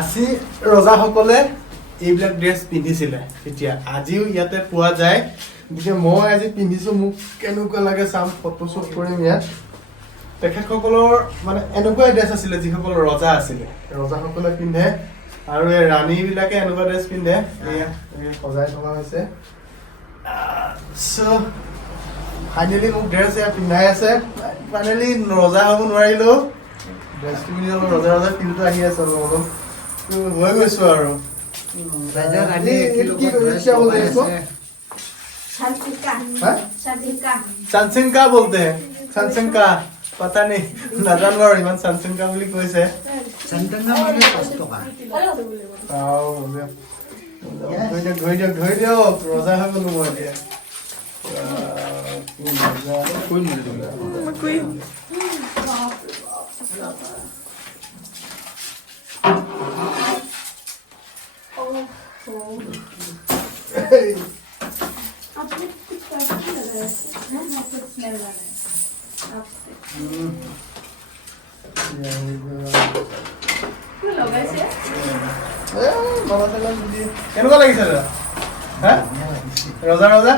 খাচী ৰজাসকলে এইবিলাক ড্ৰেছ পিন্ধিছিলে তেতিয়া আজিও ইয়াতে পোৱা যায় গতিকে মই আজি পিন্ধিছো মোক কেনেকুৱা লাগে চাম ফটো শ্বুট কৰিম ইয়াত তেখেতসকলৰ মানে এনেকুৱাই ড্ৰেছ আছিলে যিসকল ৰজা আছিলে ৰজাসকলে পিন্ধে আৰু এই ৰাণীবিলাকে এনেকুৱা ড্ৰেছ পিন্ধে এয়া সজাই থকা হৈছে চ' ফাইনেলি মোক ড্ৰেছ এয়া পিন্ধাই আছে ফাইনেলি ৰজা হ'ব নোৱাৰিলেও ড্ৰেছটো পিন্ধি অলপ ৰজা ৰজা ফিলটো আহি আছে অলপ হৈ গৈছো আৰু सनसिनका बोलते हैं सनसिनका पता नहीं नाजानो और इमान सनसिनका बोली কৈছে सनसिनका মানে 5 টকা আও ধৰি দিও ৰজা হৈ গলো মই এতিয়া কোন মই आपने कुछ अच्छा लग रहा है ना कुछ स्मेल आ रहा है आपसे क्यों लगा ऐसे मामा चला दिए কেনেকুৱা লাগিছে দাদা হ্যাঁ ৰজা ৰজা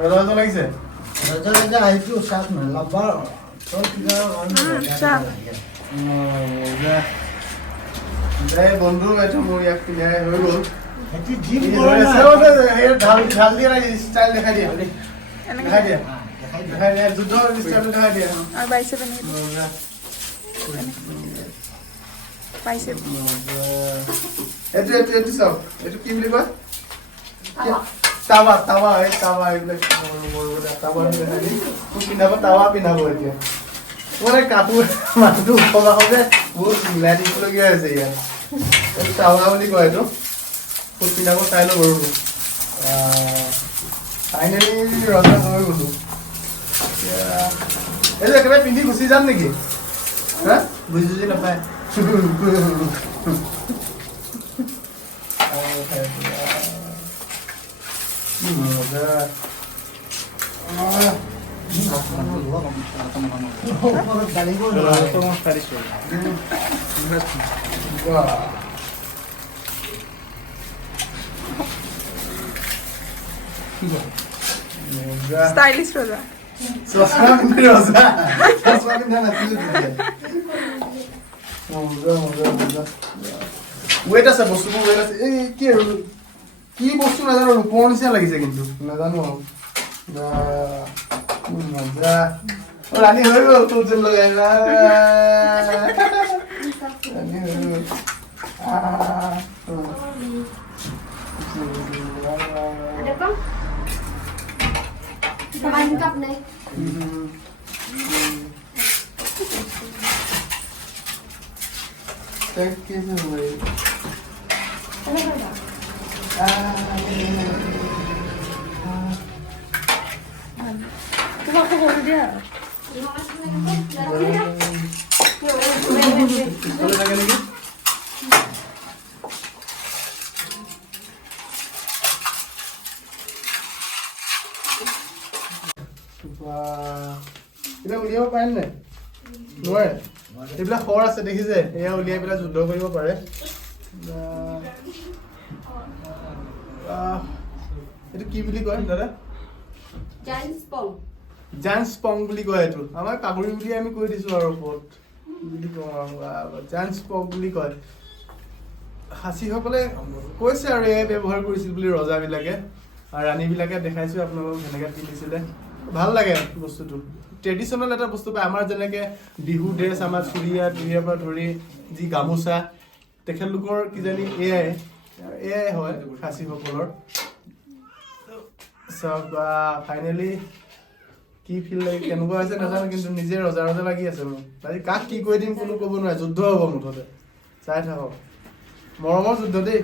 ৰজা ৰজা লাগিছে ৰজা ৰজা আইটো সাত ন লম্বা চল কিনা জয় বন্ধু এটা মোৰ ইয়াক পিন্ধাই হৈ গ'ল এটি জিম ঢাল দিয়া স্টাইল দেখাই দিয়া দেখাই দিয়া দেখাই দিয়া যুদ্ধ স্টাইল দেখাই দিয়া আর বাইসে বনে বাইসে এইটো চাওক এইটো কি বুলি কয় তাৱা তাৱা এই তাৱা এইবিলাক তাৱা পিন্ধাব তাৱা পিন্ধাব এতিয়া মানে কাপোৰ মানুহটো উঠবা হ'লে বহুত মিলাই দিবলগীয়া হৈছে ইয়াত এইটো তাৱা বুলি কয় এইটো ফুট পিন্ধাব চাই লওঁ বাৰু ফাইনেলি ৰজা হৈ গ'লো এইটো একেবাৰে পিন্ধি গুচি যাম নেকি হা বুজি চুজি নাপায় মজা स्टाइलिश रोजा চশমা পিন্ধি ৰজা চশমা পিন্ধা নাছিলো মজা মজা মজা ৱেট আছে বস্তুবোৰ ৱেট আছে এই কি বস্তু নাজানো ৰূপৰ নিচিনা লাগিছে কিন্তু নাজানো মজা ৰাণী হৈ গ'ল তোৰ যেন লগাই ৰাণী হৈ গ'ল देखो सामान कप नहीं तक कैसे हुए তোমাকে বলে দিয়া এটা উলিয়াব পাৰে নাই নোৱাৰে এইবিলাক খৰ আছে দেখিছে এয়া উলিয়াই পেলাই যুদ্ধ কৰিব পাৰে এইটো কি বুলি কয় দাদা জাঞ্চ পং বুলি কয় এইটো আমাৰ কাগুৰি বুলি আমি কৈ দিছো আৰু ওপৰত বুলি কওঁ জাঞ্চ পং বুলি কয় খাচীসকলে কৈছে আৰু এয়াই ব্যৱহাৰ কৰিছিল বুলি ৰজাবিলাকে আৰু ৰাণীবিলাকে দেখাইছো আপোনালোকক সেনেকৈ পিন্ধিছিলে ভাল লাগে বস্তুটো ট্ৰেডিশ্যনেল এটা বস্তু পায় আমাৰ যেনেকৈ বিহু ড্ৰেছ আমাৰ চুৰিয়াৰ পৰা ধৰি যি গামোচা তেখেতলোকৰ কিজানি এয়াই হয় খাচীসকলৰ চব ফাইনেলি কি ফিল লাগে কেনেকুৱা হৈছে নাজানো কিন্তু নিজে ৰজা ৰজা লাগি আছে মোৰ আজি কাক কি কৈ দিম কোনো ক'ব নোৱাৰে যুদ্ধ হ'ব মুঠতে চাই থাকক মৰমৰ যুদ্ধ দেই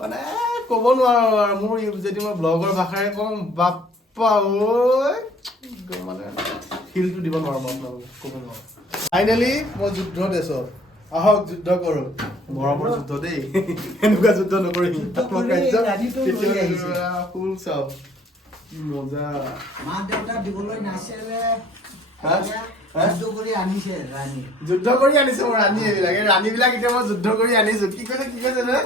মানে ক'ব নোৱাৰো আৰু মোৰ যদি মই ব্লগৰ ভাষাৰে কওঁ বাপ্পা ঐ মানে ফিলটো দিব নোৱাৰো মই আপোনালোকক ক'ব নোৱাৰো ফাইনেলি মই যুদ্ধ দেশত আহক যুদ্ধ কৰোঁ মৰমৰ যুদ্ধ দেই এনেকুৱা যুদ্ধ নকৰিম ফুল চাওক মজা মা দেউতা দিবলৈ নাছিলে যুদ্ধ কৰি আনিছে ৰাণী যুদ্ধ কৰি আনিছো মোৰ ৰাণী এইবিলাক এই ৰাণীবিলাক এতিয়া মই যুদ্ধ কৰি আনিছো কি কৈছে নে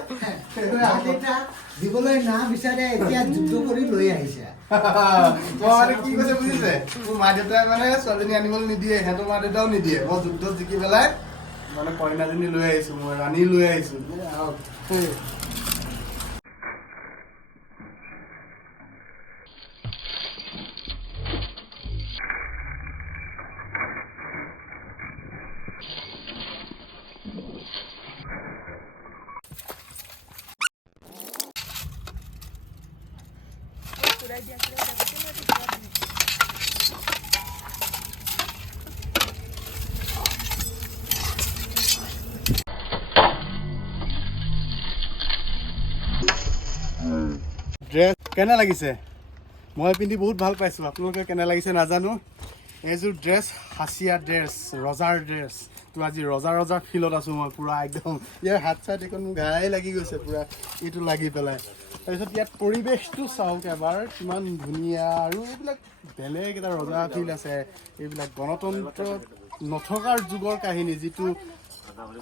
ৰাণীটা দিবলৈ না বিচাৰে এতিয়া যুদ্ধ কৰি লৈ আহিছে মই মানে কি কৈছে বুজিছে মোৰ মা দেউতাই মানে ছোৱালীজনী আনিবলৈ নিদিয়ে সিহঁতৰ মা দেউতাও নিদিয়ে মই যুদ্ধত জিকি পেলাই মানে কইনাজনী লৈ আহিছো মই ৰাণী লৈ আহিছো আহক চুৰাই দিয়া চুৰাই দিয়া ড্ৰেছ কেনে লাগিছে মই পিন্ধি বহুত ভাল পাইছোঁ আপোনালোকে কেনে লাগিছে নাজানো এইযোৰ ড্ৰেছ হাচিয়া ড্ৰেছ ৰজাৰ ড্ৰেছ তো আজি ৰজাৰ ফিলত আছোঁ মই পূৰা একদম ইয়াৰ হাত চাত এইখন মোৰ গায়ে লাগি গৈছে পূৰা এইটো লাগি পেলাই তাৰপিছত ইয়াত পৰিৱেশটো চাওক এবাৰ কিমান ধুনীয়া আৰু এইবিলাক বেলেগ এটা ৰজা ফিল আছে এইবিলাক গণতন্ত্ৰ নথকাৰ যুগৰ কাহিনী যিটো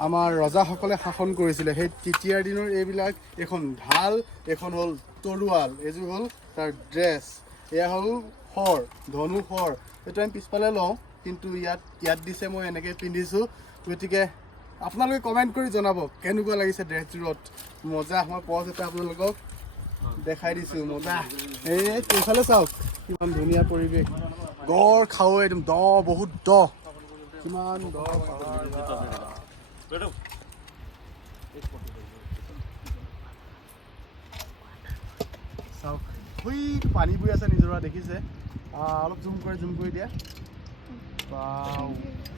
আমাৰ ৰজাসকলে শাসন কৰিছিলে সেই তেতিয়াৰ দিনৰ এইবিলাক এখন ঢাল এখন হ'ল তৰোৱাল এইযোৰ হ'ল তাৰ ড্ৰেছ এয়া হ'ল খৰ ধনু খৰ এইটো আমি পিছফালে লওঁ কিন্তু ইয়াত দিছে মই এনেকৈ পিন্ধিছোঁ গতিকে আপোনালোকে কমেণ্ট কৰি জনাব কেনেকুৱা লাগিছে ড্ৰেছযোৰত মজা মই পজ এটা আপোনালোকক দেখাই দিছোঁ মজা এই এইফালে চাওক কিমান ধুনীয়া পৰিৱেশ গড় খাওঁ একদম বহুত কিমান চাওক পানী বৈ আছে নিজৰা দেখিছে অলপ জুম কৰি দিয়া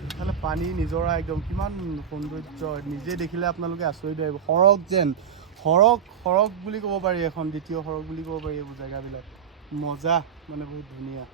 ইফালে পানী নিজৰা একদম কিমান সৌন্দৰ্য নিজে দেখিলে আপোনালোকে আচৰিত আহিব সৰগ যেন সৰগ বুলি ক'ব পাৰি এখন দ্বিতীয় সৰগ বুলি ক'ব পাৰি এইবোৰ জেগাবিলাক মজা মানে বহুত ধুনীয়া